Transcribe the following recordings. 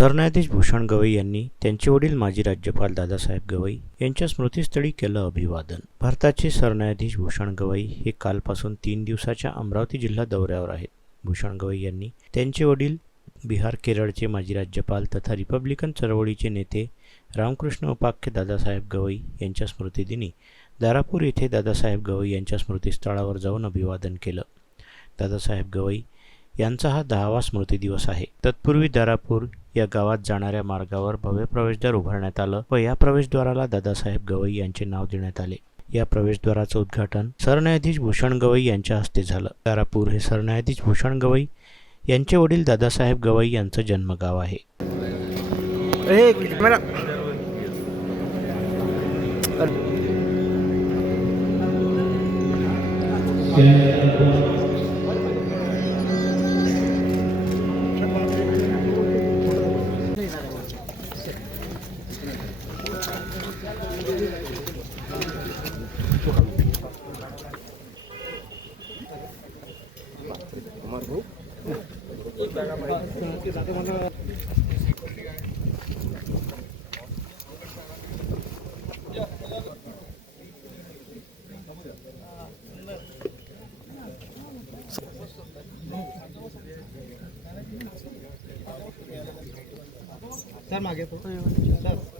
सरन्यायाधीश भूषण गवई यांनी त्यांचे वडील माजी राज्यपाल दादासाहेब गवई यांच्या स्मृतीस्थळी केलं अभिवादन. भारताचे सरन्यायाधीश भूषण गवई हे कालपासून तीन दिवसाच्या अमरावती जिल्हा दौऱ्यावर आहेत. भूषण गवई यांनी त्यांचे वडील बिहार केरळचे माजी राज्यपाल तथा रिपब्लिकन चळवळीचे नेते रामकृष्ण उपाख्य दादासाहेब गवई यांच्या स्मृतिदिनी दारापूर येथे दादासाहेब गवई यांच्या स्मृतीस्थळावर जाऊन अभिवादन केलं. दादासाहेब गवई यांचा हा दहावा स्मृती दिवस आहे. तत्पूर्वी दारापूर या गावात जाणाऱ्या मार्गावर भव्य प्रवेशद्वार उभारण्यात आलं व या प्रवेशद्वाराला दादासाहेब गवई यांचे नाव देण्यात आले. या प्रवेशद्वाराचं उद्घाटन सरन्यायाधीश भूषण गवई यांच्या हस्ते झालं. दारापूर हे सरन्यायाधीश भूषण गवई यांचे वडील दादासाहेब गवई यांचं जन्मगाव आहे. ए सर मागे सर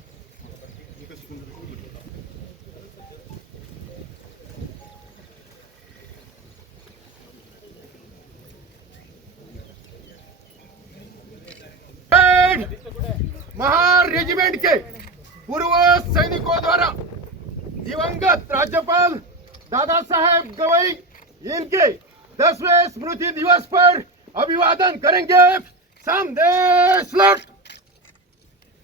सर महार रेजिमेंट के पूर्व सैनिकों द्वारा दिवंगत राज्यपाल दादा साहेब गवई इनके दसवें स्मृति दिवस पर अभिवादन करेंगे. संदेश लट